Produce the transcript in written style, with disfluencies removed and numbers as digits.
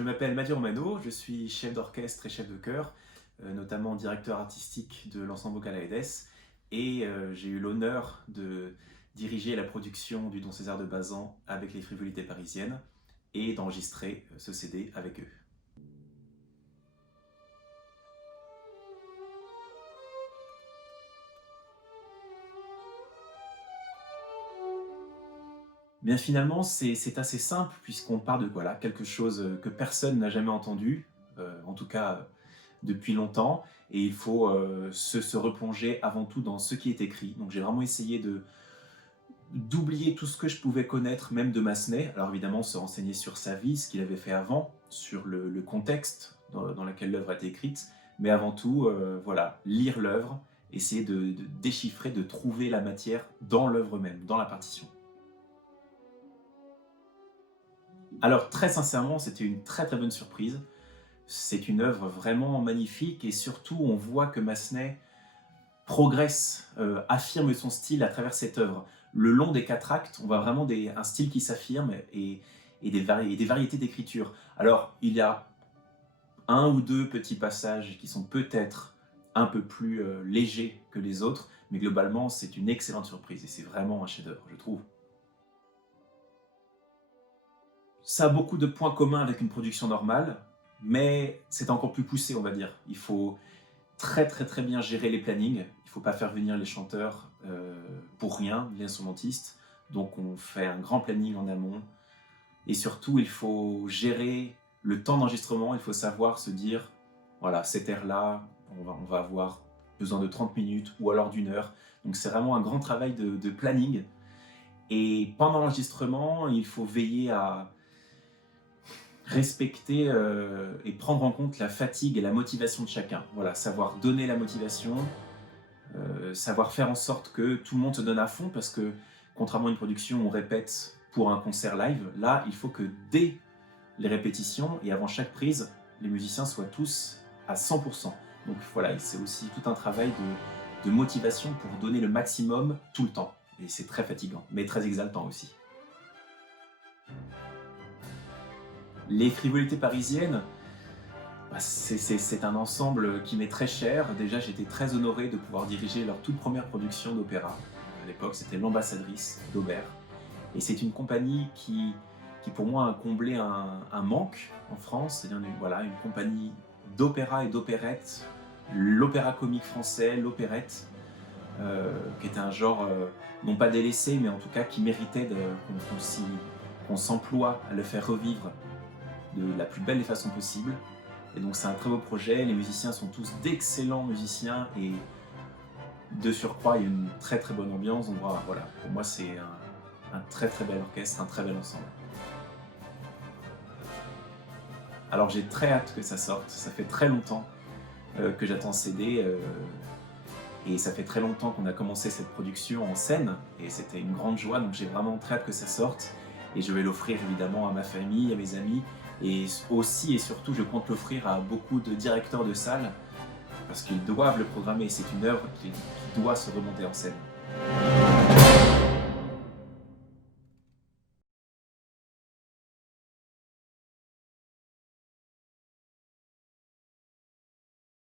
Je m'appelle Mathieu Romano, je suis chef d'orchestre et chef de chœur, notamment directeur artistique de l'ensemble vocal Aedes, et j'ai eu l'honneur de diriger la production du Don César de Bazan avec les Frivolités Parisiennes et d'enregistrer ce CD avec eux. Bien finalement, c'est assez simple puisqu'on part de voilà, quelque chose que personne n'a jamais entendu, en tout cas depuis longtemps, et il faut se replonger avant tout dans ce qui est écrit. Donc j'ai vraiment essayé d'oublier tout ce que je pouvais connaître, même de Massenet. Alors évidemment, se renseigner sur sa vie, ce qu'il avait fait avant, sur le contexte dans lequel l'œuvre a été écrite, mais avant tout, voilà, lire l'œuvre, essayer de déchiffrer, de trouver la matière dans l'œuvre même, dans la partition. Alors très sincèrement, c'était une très très bonne surprise. C'est une œuvre vraiment magnifique et surtout on voit que Massenet progresse, affirme son style à travers cette œuvre. Le long des 4 actes, on voit vraiment un style qui s'affirme et des variétés d'écriture. Alors il y a un ou deux petits passages qui sont peut-être un peu plus légers que les autres, mais globalement c'est une excellente surprise et c'est vraiment un chef-d'œuvre, je trouve. Ça a beaucoup de points communs avec une production normale, mais c'est encore plus poussé, on va dire. Il faut très très très bien gérer les plannings. Il ne faut pas faire venir les chanteurs pour rien, les instrumentistes. Donc on fait un grand planning en amont. Et surtout, il faut gérer le temps d'enregistrement. Il faut savoir se dire, voilà, cette air-là, on va avoir besoin de 30 minutes ou alors d'1 heure. Donc c'est vraiment un grand travail de planning. Et pendant l'enregistrement, il faut veiller à respecter et prendre en compte la fatigue et la motivation de chacun. Voilà, savoir donner la motivation, savoir faire en sorte que tout le monde se donne à fond, parce que contrairement à une production où on répète pour un concert live, là, il faut que dès les répétitions et avant chaque prise, les musiciens soient tous à 100%. Donc voilà, c'est aussi tout un travail de motivation pour donner le maximum tout le temps. Et c'est très fatigant, mais très exaltant aussi. Les Frivolités Parisiennes, bah, c'est un ensemble qui m'est très cher. Déjà, j'étais très honoré de pouvoir diriger leur toute première production d'opéra. À l'époque, c'était l'Ambassadrice d'Aubert. Et c'est une compagnie qui pour moi a comblé un manque en France. C'est-à-dire voilà, une compagnie d'opéra et d'opérette, l'opéra comique français, l'opérette, qui était un genre non pas délaissé, mais en tout cas qui méritait qu'on s'emploie à le faire revivre de la plus belle des façons possibles. Et donc c'est un très beau projet, les musiciens sont tous d'excellents musiciens et de surcroît il y a une très très bonne ambiance. Donc voilà, pour moi c'est un très très bel orchestre, un très bel ensemble. Alors j'ai très hâte que ça sorte, ça fait très longtemps que j'attends ce CD et ça fait très longtemps qu'on a commencé cette production en scène et c'était une grande joie, donc j'ai vraiment très hâte que ça sorte et je vais l'offrir évidemment à ma famille, à mes amis. Et aussi et surtout, je compte l'offrir à beaucoup de directeurs de salles parce qu'ils doivent le programmer. C'est une œuvre qui doit se remonter en scène.